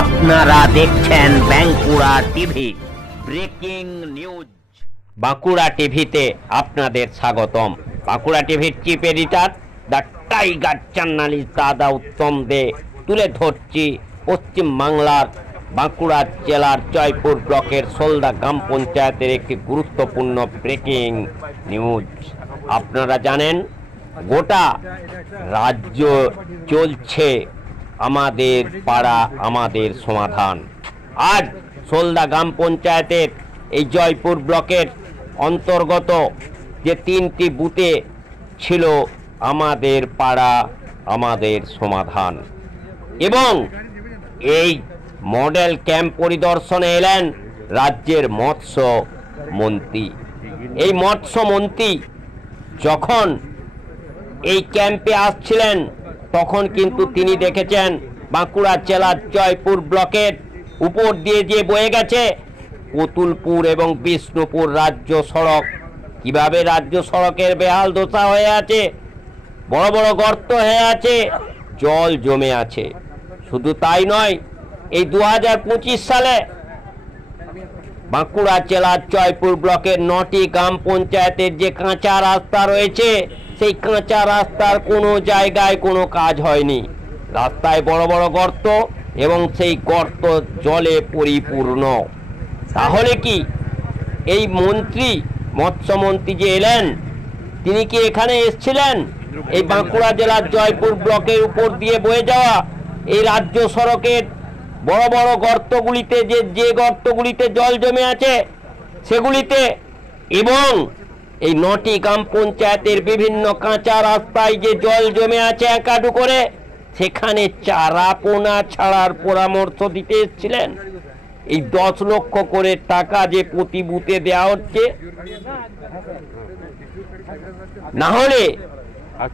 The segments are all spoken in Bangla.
আপনারা দেখছেন Bankura TV breaking news. Bankura টিভিতে আপনাদের স্বাগতম। বাঁকুড়া টিভির chief editor the tiger journalist দাদা উত্তম দে তুলে ধরছি পশ্চিম বাংলার বাঁকুড়া জেলার জয়পুর ব্লকের সোলদা গ্রাম পঞ্চায়েতের একটি গুরুত্বপূর্ণ ব্রেকিং নিউজ। আপনারা জানেন গোটা রাজ্য চলছে আমাদের পাড়া আমাদের সমাধান। আজ সোলদা গ্রাম পঞ্চায়েতের এই জয়পুর ব্লকের অন্তর্গত যে 3টি বুথে ছিল আমাদের পাড়া আমাদের সমাধান, এবং এই মডেল ক্যাম্প পরিদর্শনে এলেন রাজ্যের মৎস্য মন্ত্রী। এই মৎস্য মন্ত্রী যখন এই ক্যাম্পে আসছিলেন তখন কিন্তু তিনি দেখেছেন বাঁকুড়া জেলার জয়পুর ব্লকের উপর দিয়ে যে বয়ে গেছে পুতুলপুর এবং বিষ্ণুপুর রাজ্য সড়ক, কিভাবে রাজ্য সড়কের বেহাল দশা হয়ে আছে, বড় বড় গর্ত হয়ে আছে, জল জমে আছে। শুধু তাই নয়, এই 2025 সালে বাঁকুড়া জেলার জয়পুর ব্লকের 9টি গ্রাম পঞ্চায়েতের যে কাঁচা রাস্তা রয়েছে সেই কাঁচা রাস্তার কোনো জায়গায় কোনো কাজ হয়নি। রাস্তায় বড় বড় গর্ত এবং সেই গর্ত জলে পরিপূর্ণ। তাহলে কি এই মন্ত্রী মৎস্যমন্ত্রী যে এলেন তিনি কি এখানে এসেছিলেন এই বাঁকুড়া জেলার জয়পুর ব্লকের উপর দিয়ে বয়ে যাওয়া এই রাজ্য সড়কের বড় বড় গর্তগুলিতে যে গর্তগুলিতে জল জমে আছে সেগুলিতে, এবং এই 9টি গ্রাম পঞ্চায়েতের বিভিন্ন কাঁচা রাস্তায় যে জল জমে আছে একাটু করে সেখানে চারা পোনা ছাড়ার পরামর্শ দিতে এসেছিলেন? এই 10 লক্ষ করে টাকা যে প্রতি বুথে দেওয়া হচ্ছে, না হলে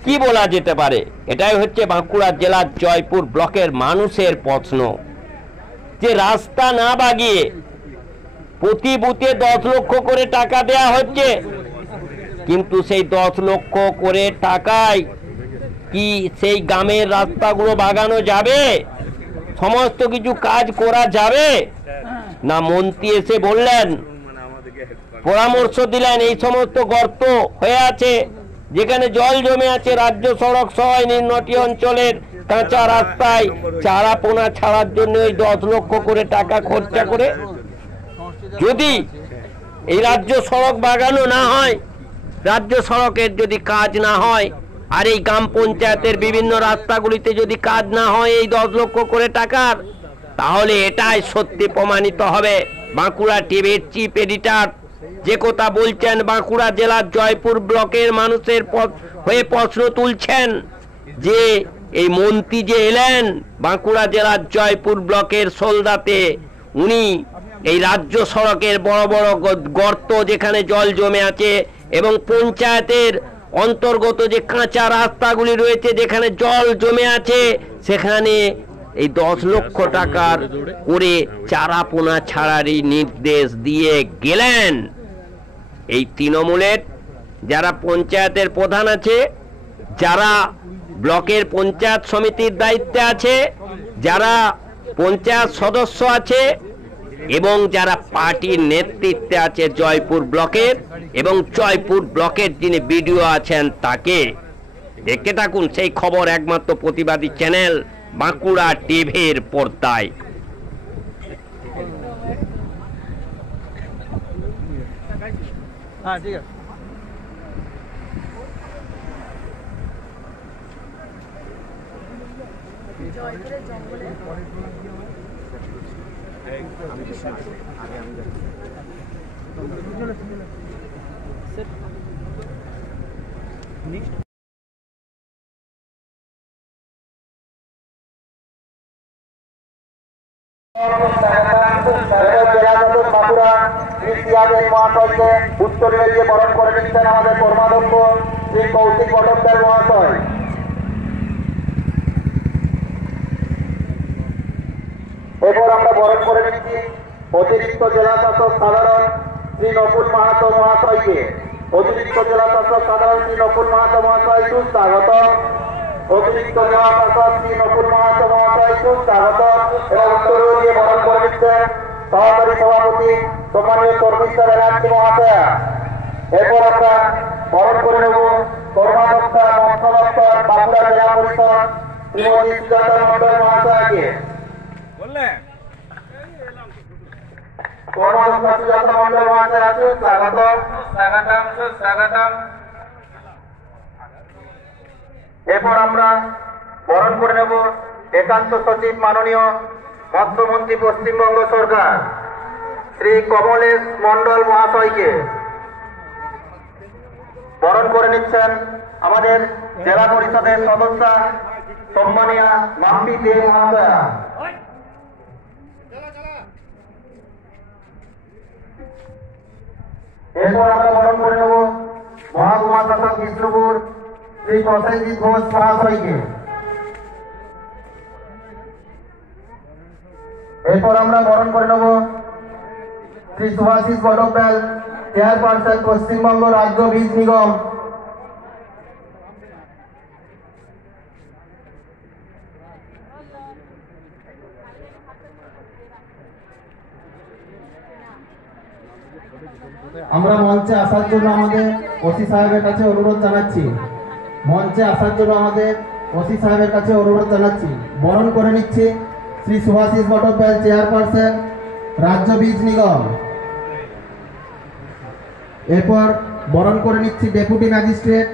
কি বলা যেতে পারে? এটাই হচ্ছে বাঁকুড়া জেলার জয়পুর ব্লকের মানুষের প্রশ্ন, যে রাস্তা না বাগিয়ে প্রতি বুথে 10 লক্ষ করে টাকা দেয়া হচ্ছে, কিন্তু সেই 10 লক্ষ করে টাকায় কি সেই গ্রামের রাস্তাগুলো বাগানো যাবে? সমস্ত কিছু কাজ করা যাবে না? মন্ত্রী এসে বললেন, পরামর্শ দিলেন এই সমস্ত গর্ত হয়ে আছে যেখানে জল জমে আছে রাজ্য সড়ক সহ 9টি অঞ্চলের কাঁচা রাস্তায় চারা পোনা ছাড়ার জন্য ওই 10 লক্ষ করে টাকা খরচা করে যদি এই রাজ্য সড়ক বাগানো না হয়, রাজ্য সড়কের যদি কাজ না হয়, আর এই গ্রাম পঞ্চায়েতের বিভিন্ন রাস্তাগুলিতে যদি কাজ না হয় এই 10 লক্ষ করে টাকার, তাহলে এটাই সত্যি প্রমাণিত হবে। বাঁকুড়া টিভির চিফ এডিটর যে কথা বলছেন, বাঁকুড়া জেলার জয়পুর ব্লকের মানুষের হয়ে প্রশ্ন তুলছেন যে এই মন্ত্রী যে এলেন বাঁকুড়া জেলার জয়পুর ব্লকের সোলদাতে, উনি এই রাজ্য সড়কের বড় বড় গর্ত যেখানে জল জমে আছে এবং পঞ্চায়েতের অন্তর্গত যে কাঁচা রাস্তাগুলি রয়েছে যেখানে জল জমে আছে সেখানে এই 10 লক্ষ টাকার করে চারা পোনা ছাড়ারই নির্দেশ দিয়ে গেলেন। এই তৃণমূলের যারা পঞ্চায়েতের প্রধান আছে, যারা ব্লকের পঞ্চায়েত সমিতির দায়িত্বে আছে, যারা পঞ্চায়েত সদস্য আছে এবং যারা পার্টির নেতৃত্বে আছে জয়পুর ব্লকের, এবং জয়পুর ব্লকের যিনি বিডিও আছেন তাকে দেখতে থাকুন সেই খবর একমাত্র প্রতিবাদী চ্যানেল বাঁকুড়া টিভির পর্দায়। ঠিক আছে। উত্তর রেখে বরণ করে নিচ্ছেন আমাদের কর্মাধ্যক্ষ শ্রী কৌশিক বটকদার মহাশয়। এরপর আমরা বরণ করে নিচ্ছি অতিরিক্ত জেলা শাসক সাধারণ শ্রী নকুল মাহাতো মহাশয়কে। অতিরিক্ত জেলা শাসক সাধারণ শ্রী নকুল মাহাতো মহাশয় সুস্বাগত। অতিরিক্ত জেলা শাসক শ্রী নকুল মাহাতো মহাশয়কে স্বাগত এবং উত্তর দিয়ে বরণ করে নিচ্ছেন সহকারী সভাপতি সম্মানীয় শর্মিষ্ঠা ব্যানার্জি মহাশয়া। এরপর আমরা বরণ করে নেব কর্মাধ্যক্ষা মৎস্য দপ্তর বাঁকুড়া জেলা পরিষদ শ্রীমতী সুজাতা মন্ডল মহাশয়াকে। কর্মাধ্যক্ষা সুজাতা মন্ডল মহাশয়াকে স্বাগত। এরপর আমরা বরণ করে নেব একান্ত সচিব মাননীয় মৎস্যমন্ত্রী পশ্চিমবঙ্গ সরকার শ্রী কমলেশ মন্ডল মহাশয়কে। বরণ করে নিচ্ছেন আমাদের জেলা পরিষদের সদস্য সম্মানীয় মাম্পি দে মহাশয়া। এরপর আমরা বরণ করে নেব মহকুমা শাসক বিষ্ণুপুর শ্রী প্রসেনজিৎ ঘোষ মহাশয়কে। এরপর আমরা বরণ করে নেব শ্রী সুভাষিস বটব্যাল চেয়ারপারসন পশ্চিমবঙ্গ রাজ্য বীজ নিগম। আমরা মঞ্চে আসার জন্য আমাদের ওসি সাহেবের কাছে অনুরোধ জানাচ্ছি। মঞ্চে আসার জন্য আমাদের ওসি সাহেবের কাছে অনুরোধ জানাচ্ছি। বরণ করে নিচ্ছি শ্রী সুভাষিস বটব্যাল চেয়ারপারসন রাজ্য বীজ নিগম। এরপর বরণ করে নিচ্ছি ডেপুটি ম্যাজিস্ট্রেট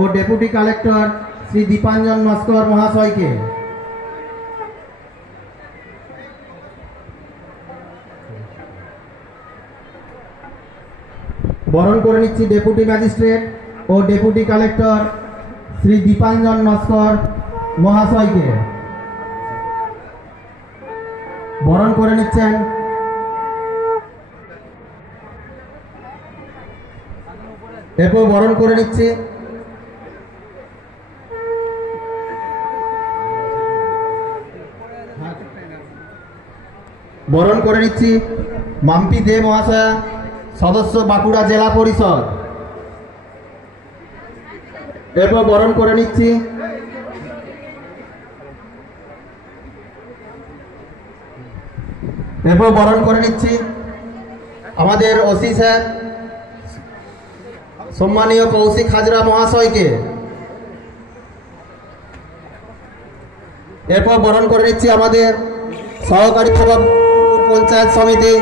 ও ডেপুটি কালেক্টর শ্রী দীপাঞ্জন নস্কর মহাশয়কে। বরণ করে নিচ্ছি ডেপুটি ম্যাজিস্ট্রেট ও ডেপুটি কালেক্টর শ্রী দীপাঞ্জন নস্কর মহাশয়কে। বরণ করে নিচ্ছেন এরপর বরণ করে নিচ্ছি মাম্পি দে মহাশয়া, সদস্য বাঁকুড়া জেলা পরিষদ। এরপর বরণ করে নিচ্ছি আমাদের ওসি স্যার সম্মানীয় কৌশিক হাজরা মহাশয়কে। এরপর বরণ করে নিচ্ছি আমাদের সহকারী সভাপতি পঞ্চায়েত সমিতি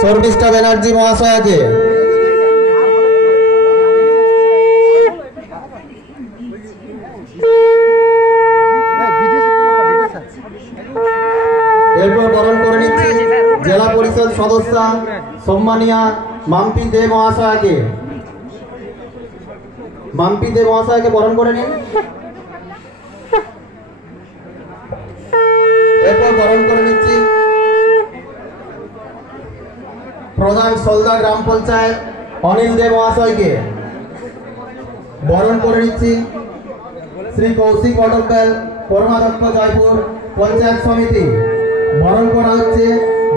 শর্মিষ্ঠা ব্যানার্জি মহাশয়াকে। এরপর বরণ করে নিচ্ছি জেলা পরিষদ সদস্য সম্মানীয় মাম্পি দে মহাশয়াকে। বরণ করে নিন। এরপর বরণ করে নিচ্ছি প্রধান সলদা গ্রাম পঞ্চায়েত অনিল দে মহাশয়কে। বরণ করে নিচ্ছি শ্রী কৌশিক বটব্যাল কর্মাধ্যক্ষ জয়পুর পঞ্চায়েত সমিতি। বরণ করা হচ্ছে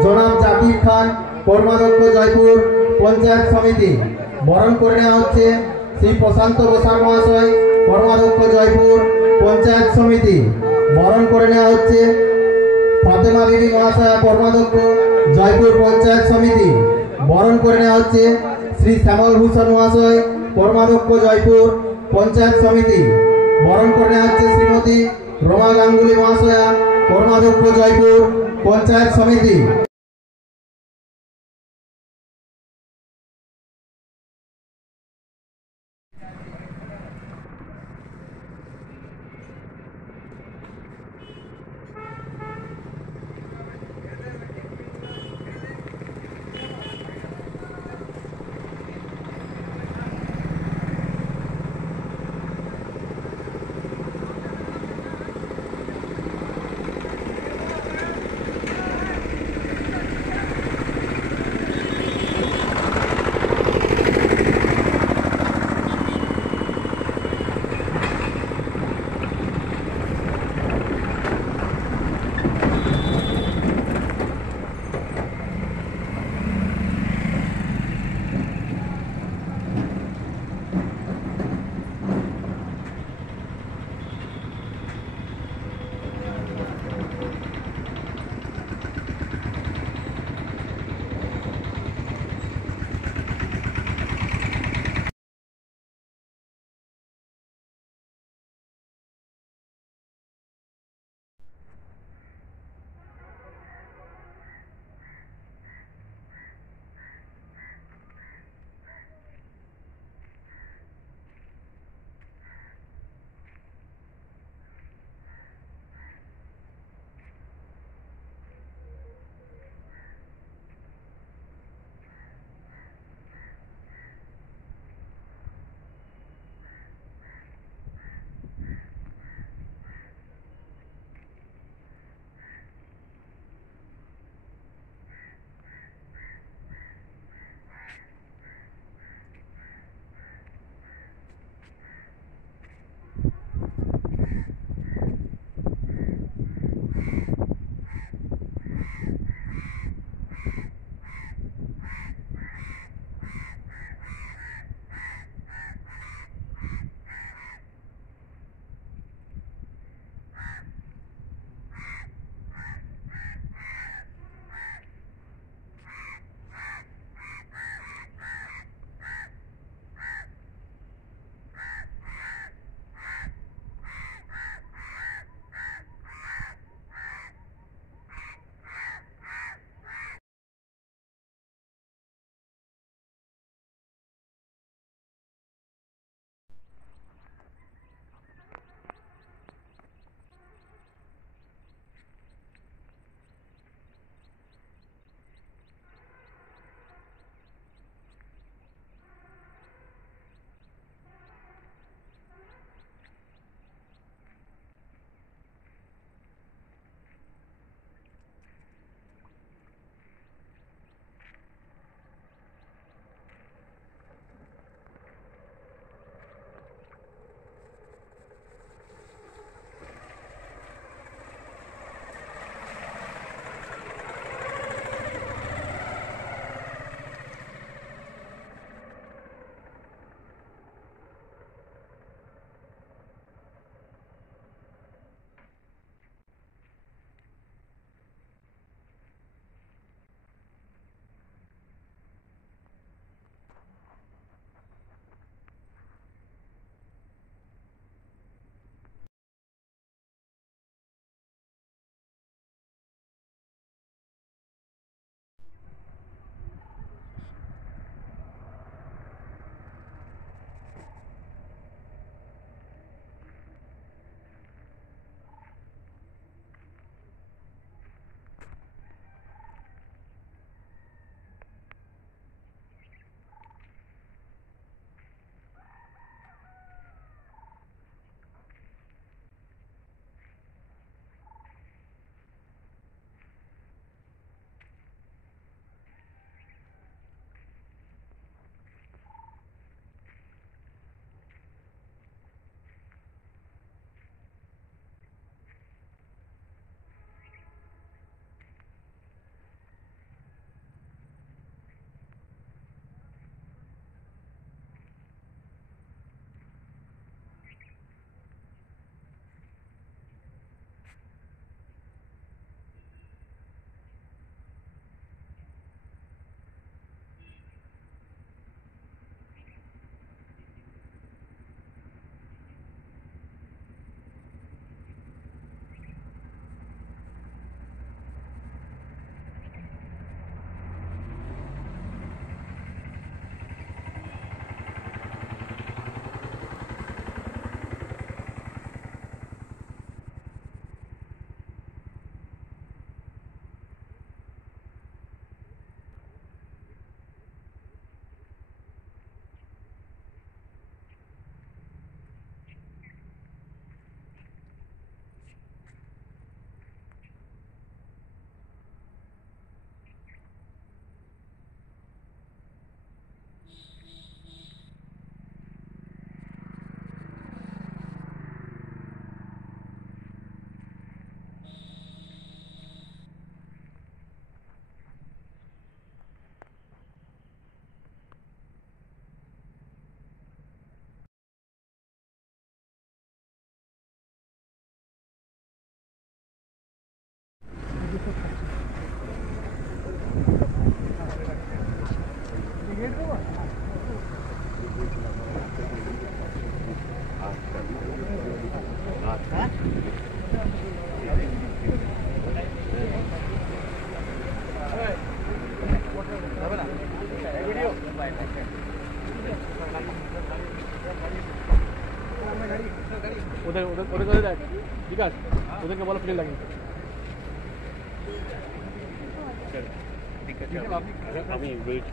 জনাব জাকির খান কর্মাধ্যক্ষ জয়পুর পঞ্চায়েত সমিতি। বরণ করে নেওয়া হচ্ছে শ্রী প্রশান্ত বসাক মহাশয় কর্মাধ্যক্ষ জয়পুর পঞ্চায়েত সমিতি। বরণ করে নেওয়া হচ্ছে ফাতেমা বিবি মহাশয়া কর্মাধ্যক্ষ জয়পুর পঞ্চায়েত সমিতি। বরণ করে নেওয়া হচ্ছে শ্রী শ্যামল ভূষণ মহাশয় কর্মাধ্যক্ষ জয়পুর পঞ্চায়েত সমিতি। বরণ করে নেওয়া হচ্ছে শ্রীমতী রমা গাঙ্গুলি মহাশয়া কর্মাধ্যক্ষ জয়পুর পঞ্চায়েত সমিতি। उधर उधर उधर उधर विकास उधर के बोला प्लेन लगे अभी वेट